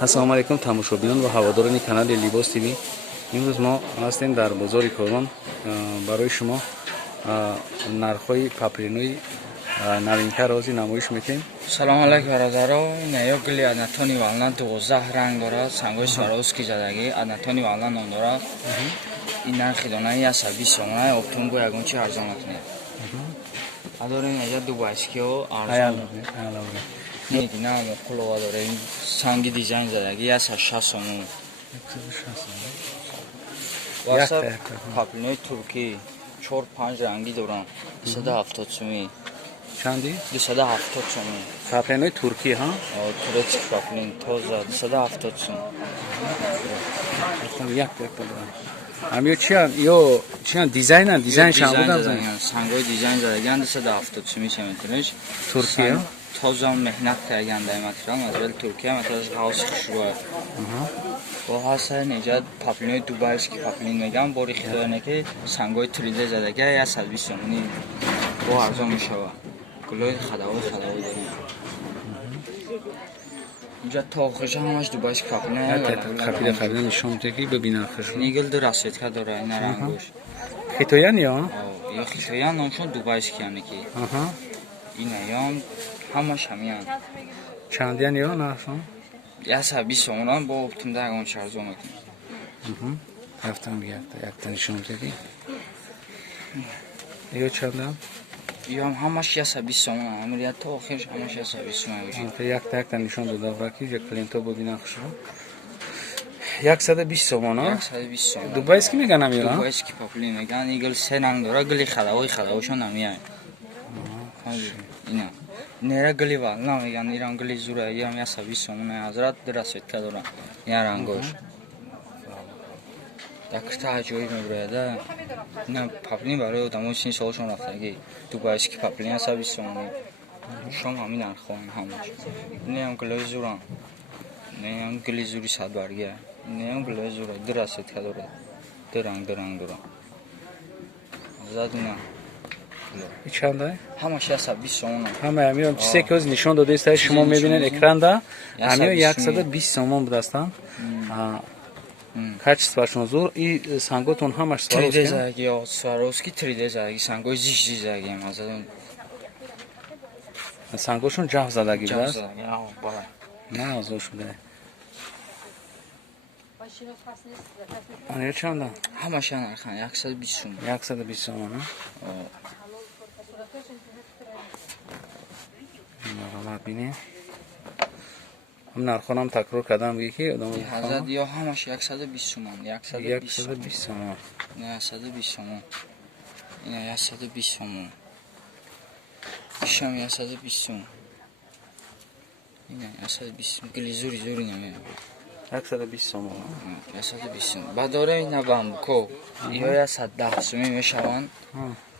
ассалому алайкум тамошобинон ва ҳаводорони канали Libos TV. имрӯз мо ҳастем дар бозори Корон барои шумо нархҳои папринои навинкаро намоиш метем. салому алайкум бародаро. ин гули аднатони вална 12 ранг дорад. сангои сваровски задагӣ аднатони вална ном дорад. ин нархи донаи 120 сомона оптун бо ягончи арзон мекунад. адорем эҷа дубайскиҳо арзон мекунад. муқулова дорем санги дизайн задагӣ 160 сомон. васа папринои туркӣ 4-5 ранги дорам 270 сомон. чанди 270 сомон. папринои туркӣ ҳа турецки паплин тоза 270 сомон. амё чиан дизайн шам будам сангои дизайн задагиан 270 сомон метраш. туркия тоза меҳнат кардагиан дар материал туркия материал ҳавси хушбо. бо ҳаса неҷа паплинои дубайский паплин мегам бори хидояне ки сангои 3D задагиа 120 сомони бо арзон мешавад. гулои хадавои дорем. инҷа тоохиша ҳамаш дубайский паплин хапида нишон метеки бибинам хушбо нигл ду расветка дора ина рангош хитоян ё хитоян номшон дубайский ки ина ям ҳамаш ҳамиян чандиан ё наршон 120 сомон бо оптимда ягон чарзо мекунад. рафтам якта нишон метеки ё чандам ям ҳамаш 120 сомон амрия то охирш ҳамаш 120 сомон мешавад. якта нишон дода враки я клиенто бубинам хушбо 120 сомон 120 сомон дубайский меганам ё дубайский паплин меган игл се ранг дора гли хадавошон намияй ина нера гли вална меган иран гли зура ям 120 сомон ҳазрат расветка дора ин рангош якта аҷоиб мебурада ина паплин барои одамои син солшон рафтагӣ дубайский паплин 120 сомон шом ҳамин нархон ҳамаш инам глои зурам инам гли зури садбаргия инам глои зура ду расветка дора ду ранг дора задуна чандай ҳамаш 120 сомон ҳама амиём чизе ки ҳоз нишон додаистаи шумо мебинед экран амиё 120 сомон будастан качествашон зур и санготон ҳамаш сваровски 3D задаги сангои зиш задаги мазадон сангошон ҷав задагӣ будаст на озош буда ано чанда ҳамаш нархан 120 сомон 120 сомон ноғалат бинем ҳам нархонам такрор кардам бигӣ ки одамои ҳазрат ё ҳамаш 120 сомон 120 сомон 120 сомон ина 120 сомон ишам 120 сомон ина 120 гли зури намея 120 сомон 120 сомон бадоре ина бамбуко ё 110 сомон мешаванд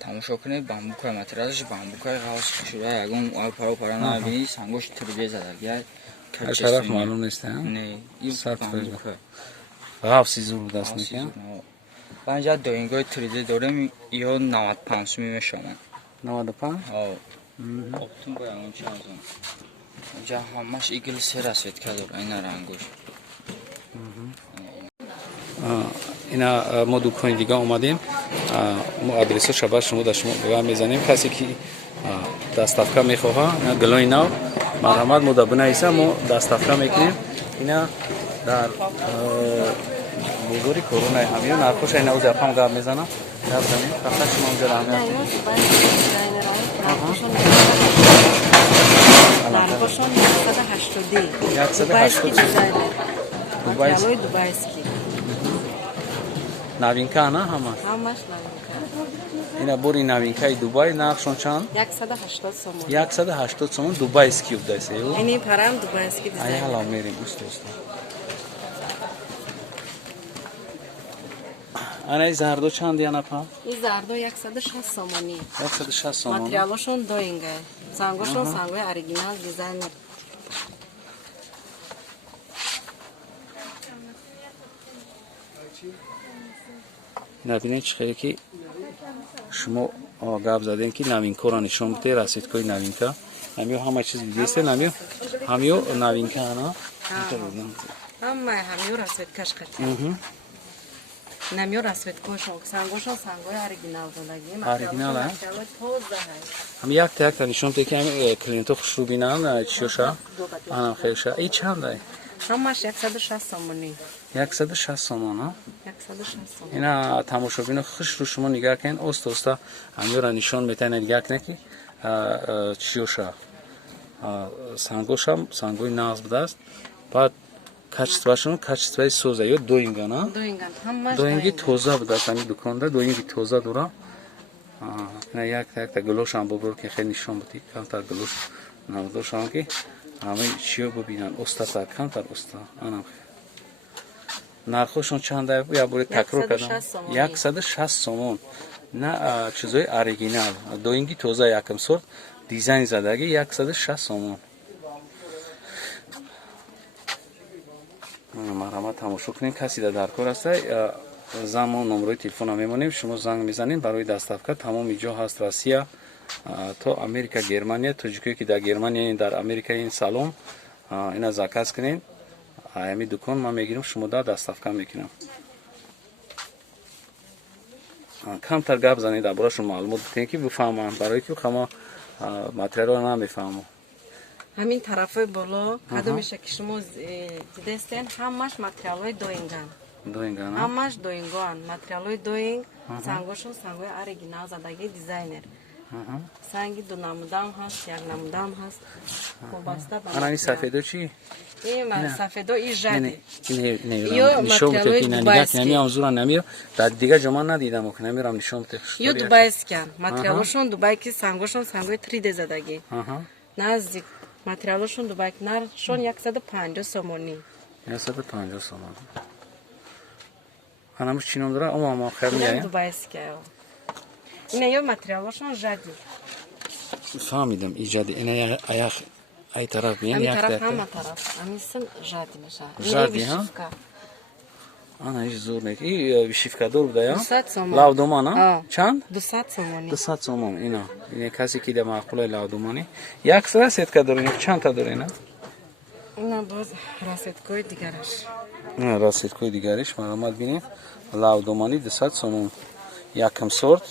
тамошо кунед бамбукай материалш бамбукай ғавс шуда ягон паро набини сангош 3D задагия тараф маълум нест ғавси зур будаст мекан банҷа доингои 3D дорем ё 95 сомон мешаванд 95 оптун бо ягон чарзон инҷа ҳамаш игл се расветка дора ина рангош ина мо дукони дига омадем мо адресоша ба шумо дар шумо ва мезанем касе ки дастафка мехоҳад гилои нав марҳамат мо да бинависа мо дастафка мекунем ина дар бозори Корона ҳамиё нархоша ина узи апам гап мезанам гап занем фақат шумо онҷа нархошон 180 дубайский навинка на ҳамаш ина бори навинкаи дубай нархшон чанд 180 сомон 180 сомон дубайский будаст ини парам дубайский дизайн ай ҳала мерим уст анаи зардо чанд яна пам ин зардо 160 сомони 160 сомон материалошон доинга сангошон сангои оригинал дизайн набинед чӣ хеле ки шумо гап задем ки новинкоро нишон бидед расветкои новинка ҳамиё ҳама чиз видест ҳамиё новинка ана Hamma hamıyor rasvetkаш qati. Namyor rasvetkoshon. Sangoshon sangoy original bo'lagi. Original, ha? Materiali toza hay. هم یک تا نشون که هم کلینتو خوش رو بینن چیوشا آنم خیلیشا ای چند ای؟ Hammash 160 somoni. 160 سومان ها 160 somon. اینا تماشا بینو خوش رو شما نگاه کن اوستا همیورا نشون میتونه نگاه کنه که چیوشا سانگوشم سانگوی ناز بدست بعد کچتواشون کچتوی سوزه یا دوینگان ها Doingan. Hammash دوینگی توزا بدست همی دکانده دوینگی توزا دورا نه یک تا گلوش هم ببرو که خیلی نشون بدی کم تا گلوش نمودوش هم که همه چیو ببینن استا تا کم تا استا آنم نرخوشون چنده یا بوری تکرار کردم 160 سومون نه چیزای اوریجینال دوینگی توزا یکم سورت دیزاین زدگی 160 سومون مرحمت تماشا کنین کسی در کار هسته زمان نمره تلفن هم میمونیم شما زنگ میزنین برای دستافکا تمام اینجا هست روسیه تا امریکا گرمانیا تو جایی که در گرمانیا در امریکا این سالن اینا زاکاز کنین همین دکان ما میگیریم شما در دستافکا میکنم کم تر گپ زنید درباره‌شون معلومات بدین که بفهمم برای که خما متریال رو نمیفهمم Hamin tarafı bolo. Kadomisha ki shmo desten hammash materialoy doingan. دوینگان Hammash doingan. Materialoy doing. Sangoshon sangoy original zadagi designer. Sangi donamudam hast, yagnamudam hast. Kobasta bana. آن این سفیدو چی؟ Ima safedo i jadi. نه نشون بده که نگاه کنی آموزورا نمیو در دیگه جمع ندیدم و که نمیرم نشون بده Yo dubayskan. Materialoshon Dubai ki sangoshon sangoy 3D zadagi. Nazik. Materialoshon Dubai nar shon 150 somoni. 150 سومان همش چینم داره اما خیر Ina میاد dubayska. Ina yo materialoshon jadi. فهمیدم ایجادی اینا ایاخ ای طرف بیان Hamin یک taraf دقیقه hamma taraf. Amisim jadi mesha. Jadi, ha? آن هیچ زور نیست این ویشیفکادور بوده یا 200 somon. لاودومان ها چند 200 somoni. 200 سومان اینا این کسی که ده معقوله لاودومانی یک سر ست که داره چند تا داره اینا Ina boz rasetkoy digarash. نه راست کوی دیگرش مرامت بینیم لاودومانی 200 سومان یکم سورت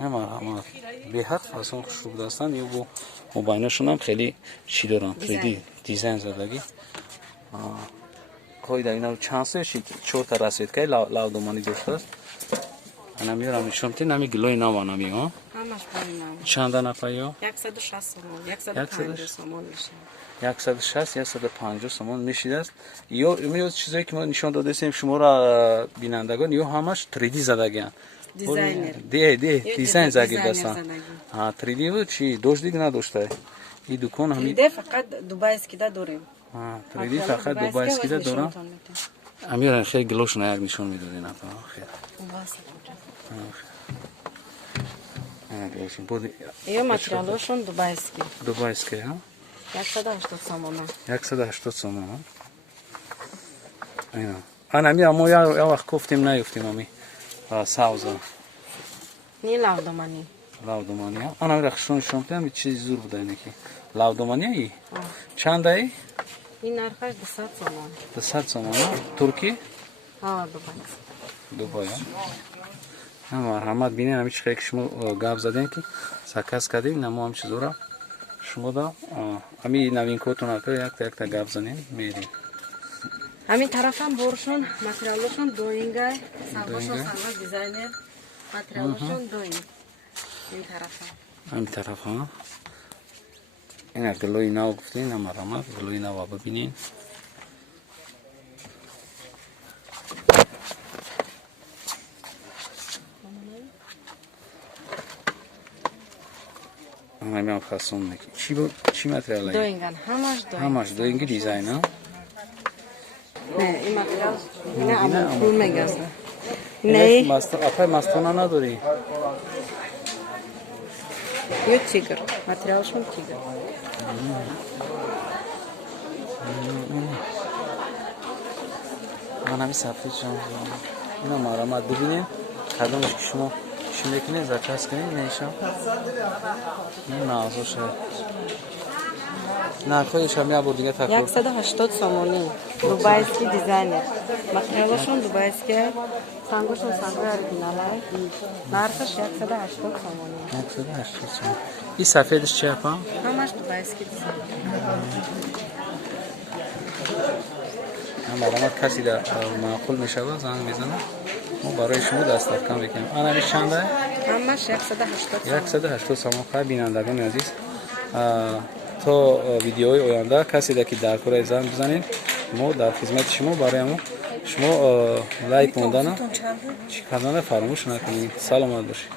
نه مرامت به حد اصلا خوب داشتن یه بو موبایلشون هم خیلی چی دارن 3D دیزاین زدگی کوی در اینا چانسه شی چهار تا رسید که لاودومانی داشته است انا میرم نشون میدم نمی گلوی نام نمی ها Hamash boinam. چند نفر یا 160 somon. 150 somon misha. 160 یا 150 سومان میشید است یا میاد چیزایی که ما نشون دادیم شما را بینندگان یا همش 3D زدگیان Designer. دیزاین زدگی Designer دستن zadagi. ها 3D و چی دوش دیگه نداشته این دکان همین Ide faqat dubayski da dorim. 3D فقط دوبایسکی دا دارم امیر خیلی گلوش نه نشون میدادین اتا خیلی Yo materialoshon dubayski. دوبایسکی ها 180 somon. 180 سومان ها اینا انا می اما یا وقت گفتیم نیفتیم امی ساوزا Ni lavdomani. لاودومانی ها انا رخشون شومتم چیزی زور بوده اینه که لاودومانی ای چند ای In arxash 200 somon. 200 سومان ها ترکی Ha Dubai. دوبای ها مرحمت بینین همی چی خیلی شما گاب زدین که سکس کردیم نمو هم چیزورا شما دا همی نوین کوتون ها که یک تا گاب زنین میریم Hamin tarafam borshon materialoshon doingay. Sangoshon sangoy designer. Materialoshon doing. In tarafam. همین طرف ها این گلوی ناو گفتین هم مرحمت گلوی ناو ببینین همین هم خواستم نکی چی متریال هایی؟ Doingan. Hamash doing. همش دوینگی دیزاین ها Ne, in material. Ne ama pul megazda. این Ne, اپای مستانه نداری؟ yo tiger. Materialoshon tiger. من همین سفید شما اینا مرحمت ببینین کدومش که شما شما کنین زکاس کنین نیشم این نازو شد нархояш ҳам як бор дига такрор 180 сомонӣ. Дубайский дизайнер. Материалашон дубайский. Сангошон сангои оригиналай. Нархаш 180 сомонӣ. 180 сом. И сафедиш чи апа? Ҳамаш дубайский дизайнер. маромад каси да маъқул мешавад занг мезанад мо барои шумо дастафка мекунем. Анамиш чанда? Ҳамаш 180 сомон. Хай бинандагони азиз, то видеои оянда касе ки дар кораи занг бизанед, мо дар хизмати шумо. Барои шумо лайк мондана чӣ кардана фаромӯш накунед. Саломат бошед.